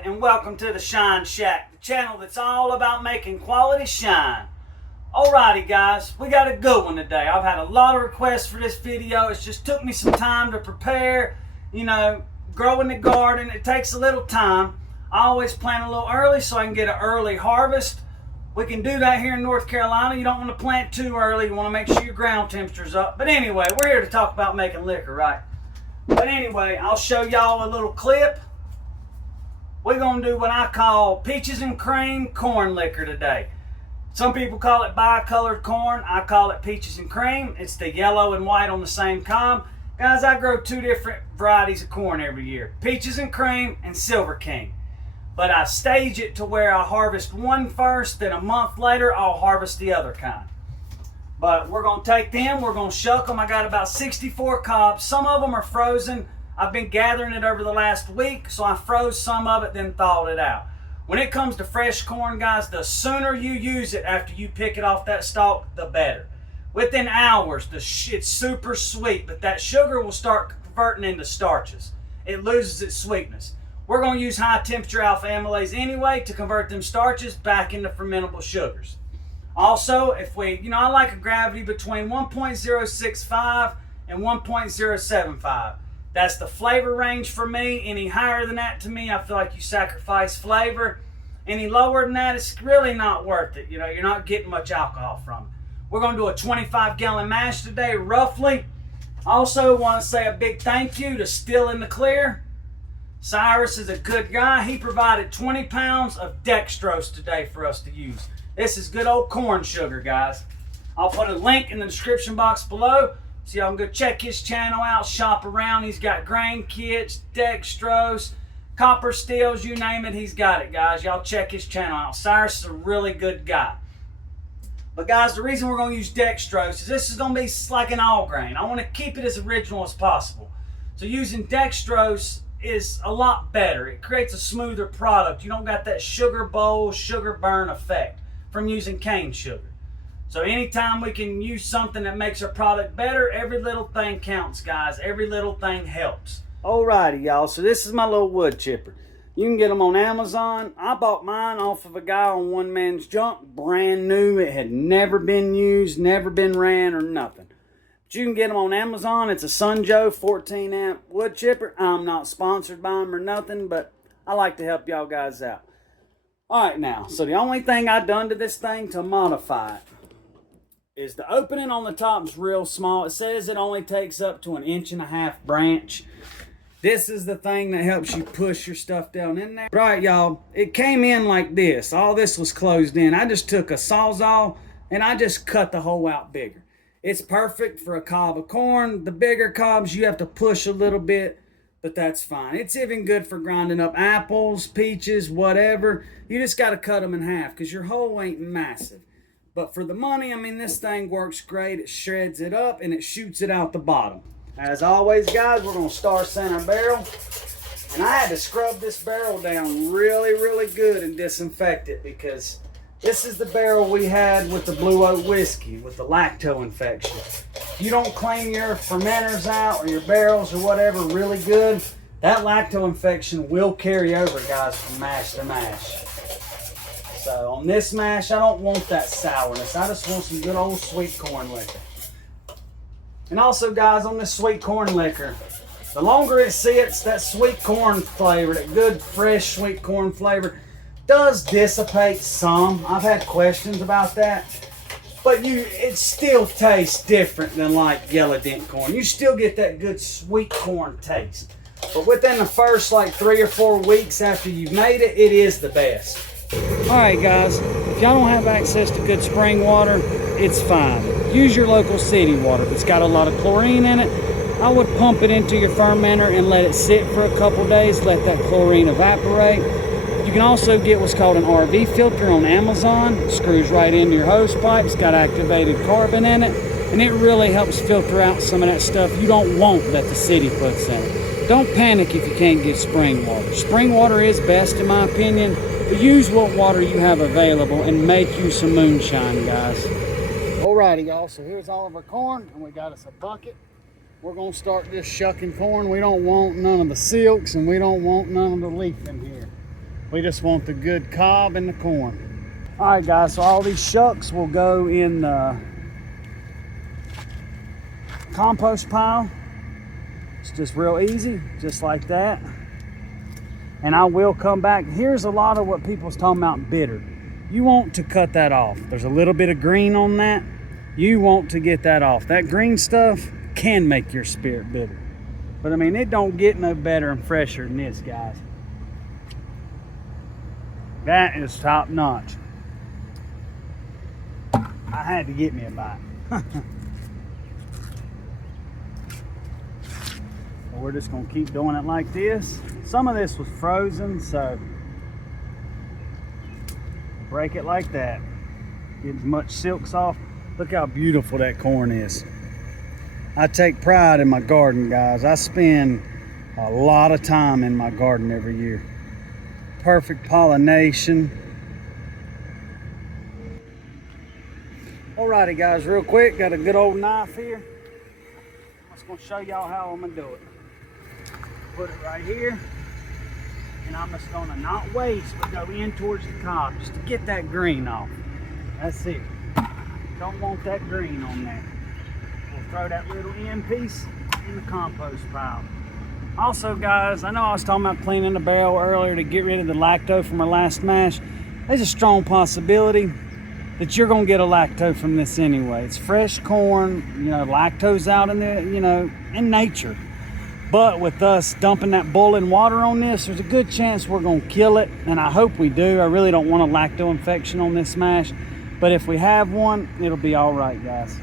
good, and welcome to the Shine Shack, the channel that's all about making quality shine. Alrighty guys, we got a good one today. I've had a lot of requests for this video. It's just took me some time to prepare. You know, growing the garden, it takes a little time. I always plant a little early so I can get an early harvest. We can do that here in North Carolina. You don't want to plant too early. You want to make sure your ground temperature's up. But anyway, we're here to talk about making liquor, right? But anyway, I'll show y'all a little clip. We're going to do what I call peaches and cream corn liquor today. Some people call it bicolored corn. I call it peaches and cream. It's the yellow and white on the same cob. Guys, I grow two different varieties of corn every year. Peaches and cream and Silver King. But I stage it to where I harvest one first, then a month later I'll harvest the other kind. But we're going to take them, we're going to shuck them. I got about 64 cobs. Some of them are frozen. I've been gathering it over the last week, so I froze some of it, then thawed it out. When it comes to fresh corn, guys, the sooner you use it after you pick it off that stalk, the better. Within hours, it's super sweet, but that sugar will start converting into starches. It loses its sweetness. We're going to use high temperature alpha amylase anyway to convert them starches back into fermentable sugars. Also, if I like a gravity between 1.065 and 1.075. That's the flavor range for me. Any higher than that, to me, I feel like you sacrifice flavor. Any lower than that, it's really not worth it. You know, you're not getting much alcohol from it. We're going to do a 25-gallon mash today, roughly. Also, want to say a big thank you to Stillz The Cadillac. Cyrus is a good guy. He provided 20 pounds of dextrose today for us to use. This is good old corn sugar, guys. I'll put a link in the description box below. So y'all can go check his channel out, shop around. He's got grain kits, dextrose, copper stills, you name it, he's got it, guys. Y'all check his channel out. Cyrus is a really good guy. But guys, the reason we're going to use dextrose is this is going to be like an all grain. I want to keep it as original as possible. So using dextrose is a lot better. It creates a smoother product. You don't got that sugar bowl, sugar burn effect from using cane sugar. So anytime we can use something that makes our product better, every little thing counts, guys. Every little thing helps. Alrighty, y'all. So this is my little wood chipper. You can get them on Amazon. I bought mine off of a guy on One Man's Junk. Brand new. It had never been used, never been ran or nothing. But you can get them on Amazon. It's a Sunjoe 14 amp wood chipper. I'm not sponsored by them or nothing, but I like to help y'all guys out. Alright now, so the only thing I've done to this thing to modify it is the opening on the top is real small. It says it only takes up to 1.5 inch branch. This is the thing that helps you push your stuff down in there. Right, y'all, it came in like this. All this was closed in. I just took a Sawzall and I just cut the hole out bigger. It's perfect for a cob of corn. The bigger cobs, you have to push a little bit, but that's fine. It's even good for grinding up apples, peaches, whatever. You just got to cut them in half because your hole ain't massive. But for the money, I mean, this thing works great. It shreds it up and it shoots it out the bottom. As always, guys, we're going to star center barrel. And I had to scrub this barrel down really, really good and disinfect it because this is the barrel we had with the Blue Oak whiskey with the lacto infection. If you don't clean your fermenters out or your barrels or whatever really good, that lacto infection will carry over, guys, from mash to mash. So on this mash, I don't want that sourness. I just want some good old sweet corn liquor. And also, guys, on this sweet corn liquor, the longer it sits, that sweet corn flavor, that good fresh sweet corn flavor, does dissipate some. I've had questions about that. But it still tastes different than like yellow dent corn. You still get that good sweet corn taste. But within the first like 3 or 4 weeks after you've made it, it is the best. Alright guys, if y'all don't have access to good spring water, it's fine. Use your local city water. If it's got a lot of chlorine in it, I would pump it into your fermenter and let it sit for a couple days, let that chlorine evaporate. You can also get what's called an RV filter on Amazon. It screws right into your hose pipe. It's got activated carbon in it, and it really helps filter out some of that stuff you don't want that the city puts in it. Don't panic if you can't get spring water. Spring water is best in my opinion. Use what water you have available and make you some moonshine, guys. Alrighty, y'all, so here's all of our corn, and we got us a bucket. We're gonna start just shucking corn. We don't want none of the silks, and we don't want none of the leaf in here. We just want the good cob and the corn. All right, guys, so all these shucks will go in the compost pile. It's just real easy, just like that. And I will come back. Here's a lot of what people's talking about bitter. You want to cut that off. There's a little bit of green on that. You want to get that off. That green stuff can make your spirit bitter. But I mean, it don't get no better and fresher than this, guys. That is top notch. I had to get me a bite. We're just gonna keep doing it like this. Some of this was frozen, so break it like that. Get as much silks off. Look how beautiful that corn is. I take pride in my garden, guys. I spend a lot of time in my garden every year. Perfect pollination. Alrighty, guys, real quick, got a good old knife here. I'm just gonna show y'all how I'm gonna do it. Put it right here, and I'm just gonna not waste, but go in towards the cob just to get that green off. That's it. Don't want that green on there. We'll throw that little end piece in the compost pile. Also, guys, I know I was talking about cleaning the barrel earlier to get rid of the lacto from our last mash. There's a strong possibility that you're gonna get a lacto from this anyway. It's fresh corn, you know, lactose out in the, you know, in nature. But with us dumping that boiling water on this, there's a good chance we're gonna kill it, and I hope we do. I really don't want a lacto infection on this mash, but if we have one, it'll be all right, guys.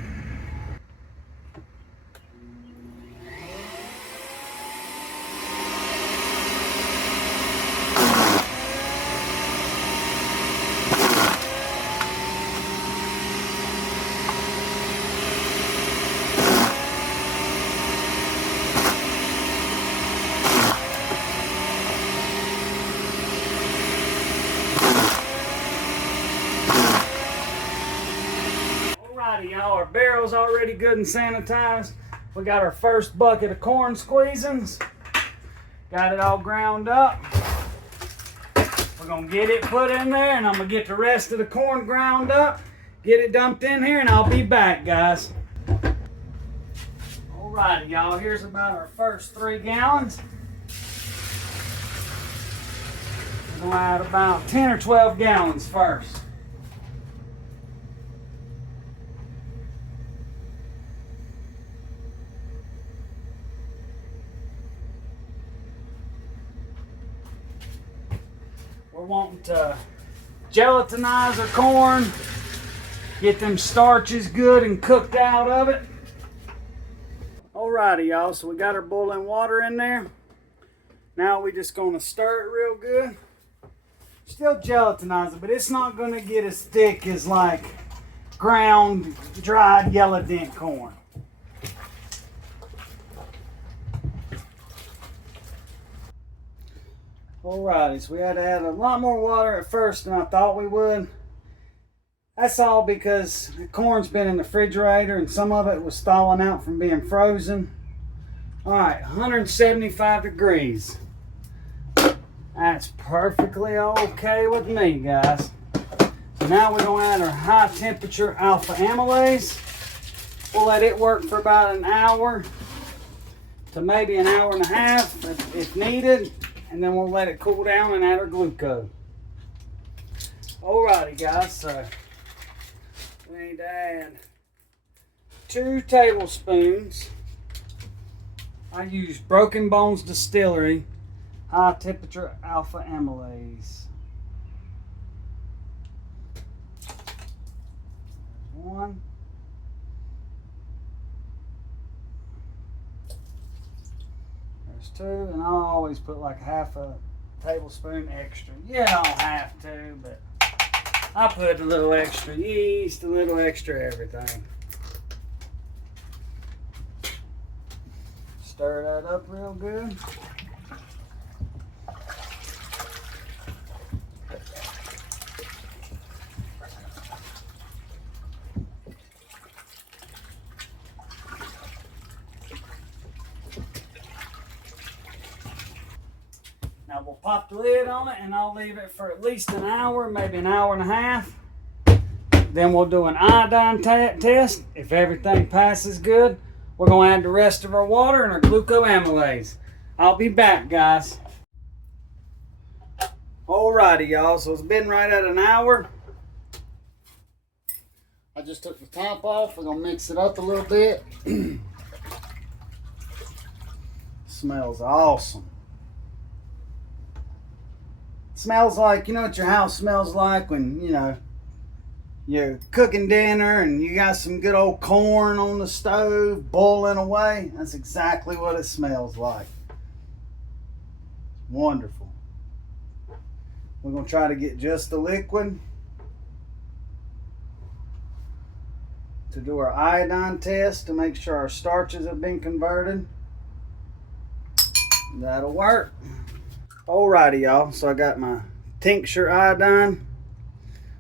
Y'all, our barrel's already good and sanitized. We got our first bucket of corn squeezins. Got it all ground up. We're gonna get it put in there, and I'm gonna get the rest of the corn ground up, get it dumped in here, and I'll be back, guys. Alrighty, y'all, here's about our first 3 gallons. We're gonna add about 10 or 12 gallons first. We're wanting to gelatinize our corn, get them starches good and cooked out of it. Alrighty, y'all, so we got our boiling water in there. Now we just gonna stir it real good. Still gelatinize it, but it's not gonna get as thick as like ground dried yellow dent corn. Alrighty, so we had to add a lot more water at first than I thought we would. That's all because the corn's been in the refrigerator and some of it was thawing out from being frozen. Alright, 175 degrees. That's perfectly okay with me, guys. So now we're going to add our high temperature alpha amylase. We'll let it work for about an hour to maybe an hour and a half if needed. And then we'll let it cool down and add our glucose. Alrighty, guys, so we need to add 2 tablespoons. I use Broken Bones Distillery high temperature alpha amylase. 1. There's 2, and I'll always put like half a tablespoon extra. You don't have to, but I put a little extra yeast, a little extra everything. Stir that up real good. Now Now we'll pop the lid on it and I'll leave it for at least an hour, maybe an hour and a half. Then we'll do an iodine test. If everything passes good, we're going to add the rest of our water and our glucoamylase. I'll be back, guys. Alrighty, y'all. So it's been right at an hour. I just took the top off. We're going to mix it up a little bit. Smells awesome. Smells like, you know what your house smells like when, you know, you're cooking dinner and you got some good old corn on the stove boiling away. That's exactly what it smells like. Wonderful. We're going to try to get just the liquid to do our iodine test to make sure our starches have been converted. That'll work. Alrighty, y'all. So I got my tincture iodine.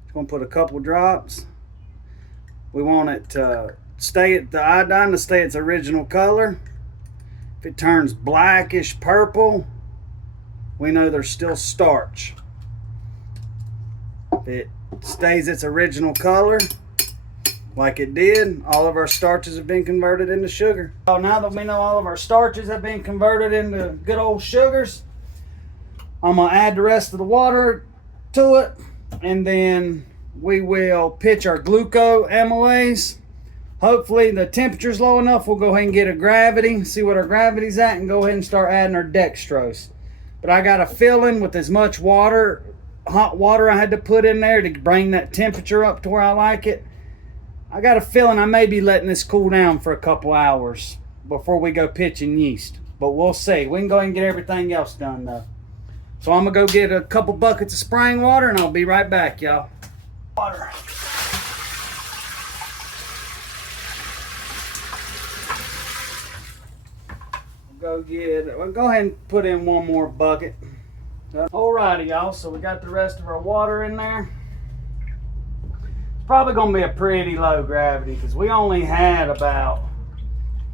Just gonna put a couple drops. We want it to stay at the iodine to stay its original color. If it turns blackish purple, we know there's still starch. If it stays its original color, like it did, all of our starches have been converted into sugar. So now that we know all of our starches have been converted into good old sugars, I'm gonna add the rest of the water to it, and then we will pitch our glucoamylase. Hopefully the temperature's low enough, we'll go ahead and get a gravity, see what our gravity's at, and go ahead and start adding our dextrose. But I got a feeling with as much water, hot water I had to put in there to bring that temperature up to where I like it, I got a feeling I may be letting this cool down for a couple hours before we go pitching yeast. But we'll see. We can go ahead and get everything else done though. So I'm going to go get a couple buckets of spraying water and I'll be right back, y'all. Water. We'll go ahead and put in one more bucket. Alrighty, y'all. So we got the rest of our water in there. Probably going to be a pretty low gravity because we only had about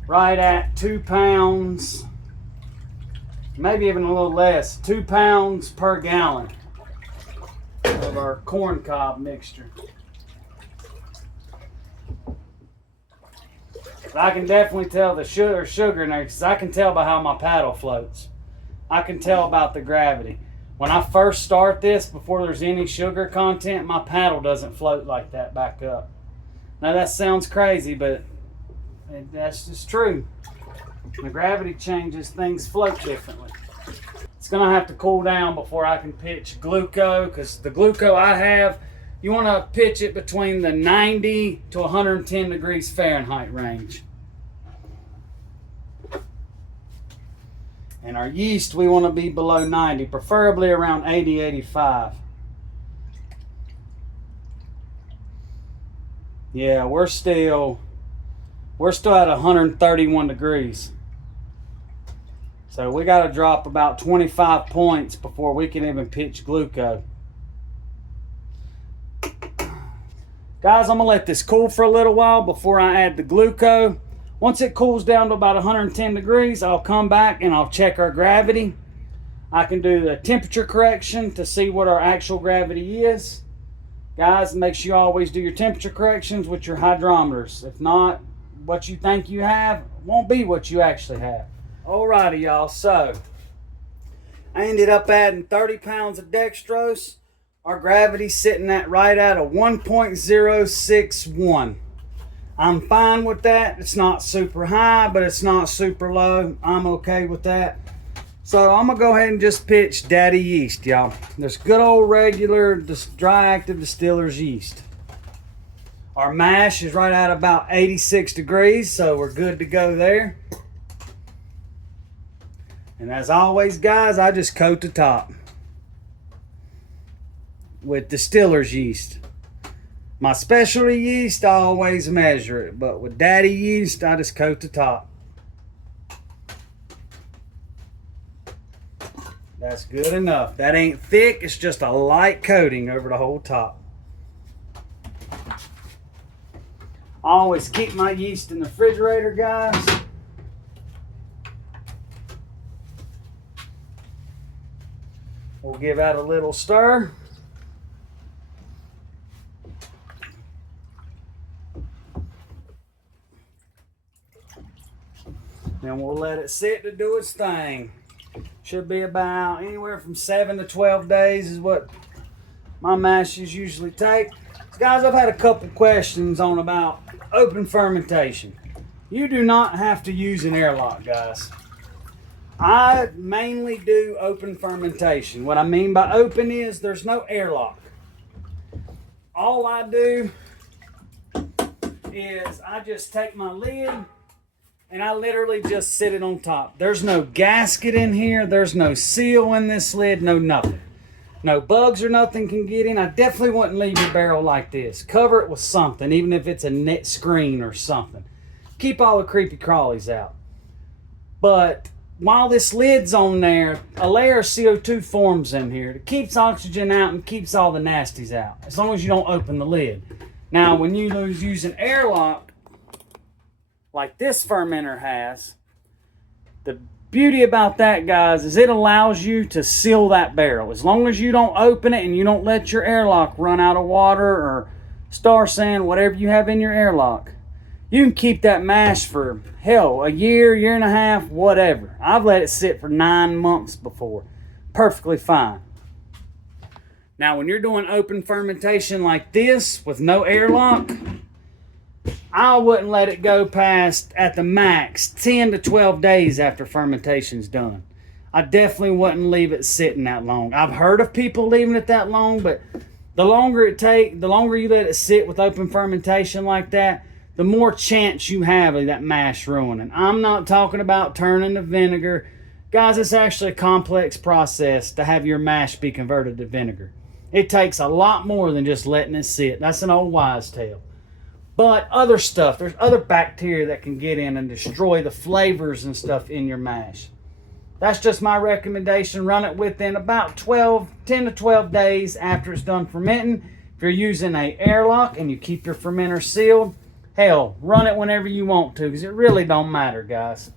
right at 2 pounds, maybe even a little less, 2 pounds per gallon of our corn cob mixture. But I can definitely tell the sugar in there because I can tell by how my paddle floats. I can tell about the gravity. When I first start this, before there's any sugar content, my paddle doesn't float like that back up. Now that sounds crazy, but that's just true. When the gravity changes, things float differently. It's going to have to cool down before I can pitch gluco, because the gluco I have, you want to pitch it between the 90 to 110 degrees Fahrenheit range. And our yeast, we want to be below 90, preferably around 80, 85. Yeah, we're still at 131 degrees. So we got to drop about 25 points before we can even pitch gluco. Guys, I'm going to let this cool for a little while before I add the gluco. Once it cools down to about 110 degrees, I'll come back and I'll check our gravity. I can do the temperature correction to see what our actual gravity is. Guys, make sure you always do your temperature corrections with your hydrometers. If not, what you think you have won't be what you actually have. Alrighty, y'all. So, I ended up adding 30 pounds of dextrose. Our gravity's sitting at right at a 1.061. I'm fine with that. It's not super high, but it's not super low. I'm okay with that. So I'm going to go ahead and just pitch daddy yeast, y'all. There's good old regular dry active distiller's yeast. Our mash is right at about 86 degrees, so we're good to go there. And as always, guys, I just coat the top with distiller's yeast. My specialty yeast, I always measure it, but with daddy yeast, I just coat the top. That's good enough. That ain't thick, it's just a light coating over the whole top. I always keep my yeast in the refrigerator, guys. We'll give that a little stir. Then we'll let it sit to do its thing. Should be about anywhere from 7 to 12 days is what my mashes usually take. So guys, I've had a couple questions on about open fermentation. You do not have to use an airlock, guys. I mainly do open fermentation. What I mean by open is there's no airlock. All I do is I just take my lid and I literally just sit it on top. There's no gasket in here. There's no seal in this lid. No nothing. No bugs or nothing can get in. I definitely wouldn't leave your barrel like this. Cover it with something, even if it's a net screen or something. Keep all the creepy crawlies out. But while this lid's on there, a layer of CO2 forms in here. It keeps oxygen out and keeps all the nasties out, as long as you don't open the lid. Now, when you use an airlock, like this fermenter has, the beauty about that, guys, is it allows you to seal that barrel. As long as you don't open it and you don't let your airlock run out of water or star sand, whatever you have in your airlock, you can keep that mash for, hell, a year, year and a half, whatever. I've let it sit for 9 months before. Perfectly fine. Now, when you're doing open fermentation like this with no airlock, I wouldn't let it go past, at the max, 10 to 12 days after fermentation's done. I definitely wouldn't leave it sitting that long. I've heard of people leaving it that long, but the longer you let it sit with open fermentation like that, the more chance you have of that mash ruining. I'm not talking about turning to vinegar. Guys, it's actually a complex process to have your mash be converted to vinegar. It takes a lot more than just letting it sit. That's an old wives' tale. But other stuff, there's other bacteria that can get in and destroy the flavors and stuff in your mash. That's just my recommendation. Run it within about 10 to 12 days after it's done fermenting. If you're using an airlock and you keep your fermenter sealed, hell, run it whenever you want to, because it really don't matter, guys.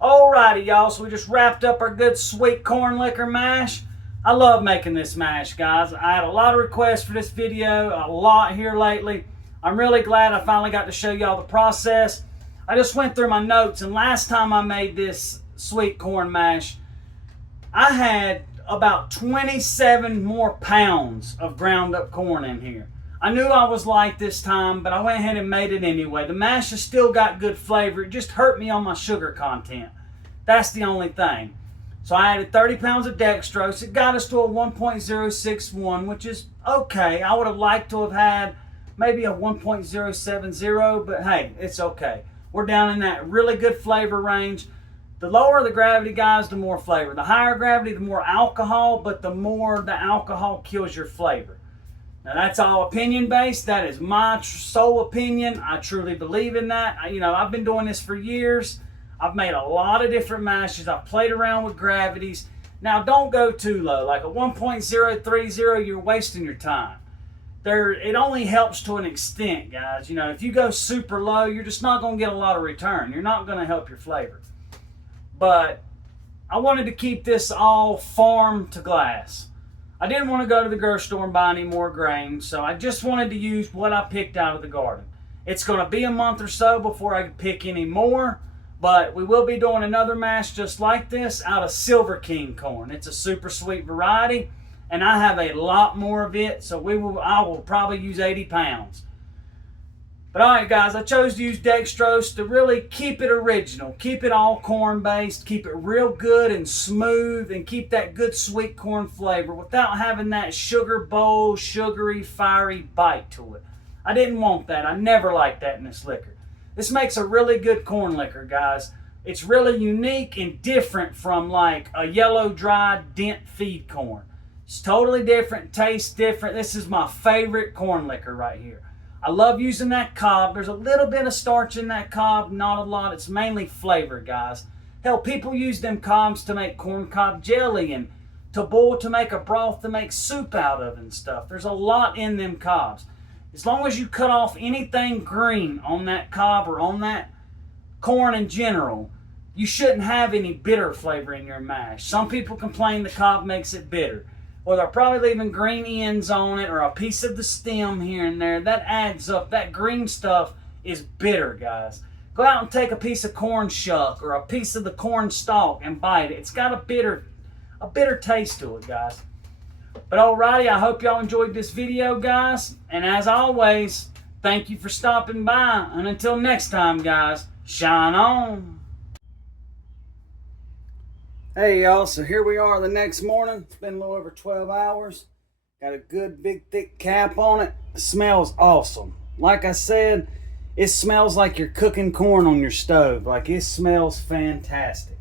Alrighty, y'all, so we just wrapped up our good sweet corn liquor mash. I love making this mash, guys. I had a lot of requests for this video, a lot here lately. I'm really glad I finally got to show y'all the process. I just went through my notes, and last time I made this sweet corn mash, I had about 27 more pounds of ground up corn in here. I knew I was light this time, but I went ahead and made it anyway. The mash has still got good flavor. It just hurt me on my sugar content. That's the only thing. So I added 30 pounds of dextrose. It got us to a 1.061, which is okay. I would have liked to have had maybe a 1.070, but hey, it's okay. We're down in that really good flavor range. The lower the gravity, guys, the more flavor. The higher gravity, the more alcohol, but the more the alcohol kills your flavor. Now, that's all opinion-based. That is my sole opinion. I truly believe in that. I've been doing this for years. I've made a lot of different mashes. I've played around with gravities. Now, don't go too low. Like a 1.030, you're wasting your time. It only helps to an extent, guys. If you go super low, you're just not going to get a lot of return. You're not going to help your flavor. But I wanted to keep this all farm to glass. I didn't want to go to the grocery store and buy any more grain, so I just wanted to use what I picked out of the garden. It's going to be a month or so before I can pick any more, but we will be doing another mash just like this out of Silver King corn. It's a super sweet variety, and I have a lot more of it, so I will probably use 80 pounds. But alright guys, I chose to use dextrose to really keep it original, keep it all corn based, keep it real good and smooth, and keep that good sweet corn flavor without having that sugar bowl, sugary, fiery bite to it. I didn't want that. I never liked that in this liquor. This makes a really good corn liquor, guys. It's really unique and different from like a yellow dry dent feed corn. It's totally different, tastes different. This is my favorite corn liquor right here. I love using that cob. There's a little bit of starch in that cob, not a lot. It's mainly flavor, guys. Hell, people use them cobs to make corn cob jelly and to boil to make a broth to make soup out of and stuff. There's a lot in them cobs. As long as you cut off anything green on that cob or on that corn in general, you shouldn't have any bitter flavor in your mash. Some people complain the cob makes it bitter. or they're probably leaving green ends on it or a piece of the stem here and there. That adds up. That green stuff is bitter, guys. Go out and take a piece of corn shuck or a piece of the corn stalk and bite it. It's got a bitter taste to it, guys. But alrighty, I hope y'all enjoyed this video, guys. And as always, thank you for stopping by. And until next time, guys, shine on. Hey, y'all. So here we are the next morning. It's been a little over 12 hours. Got a good, big, thick cap on it. It smells awesome. Like I said, it smells like you're cooking corn on your stove. Like, it smells fantastic.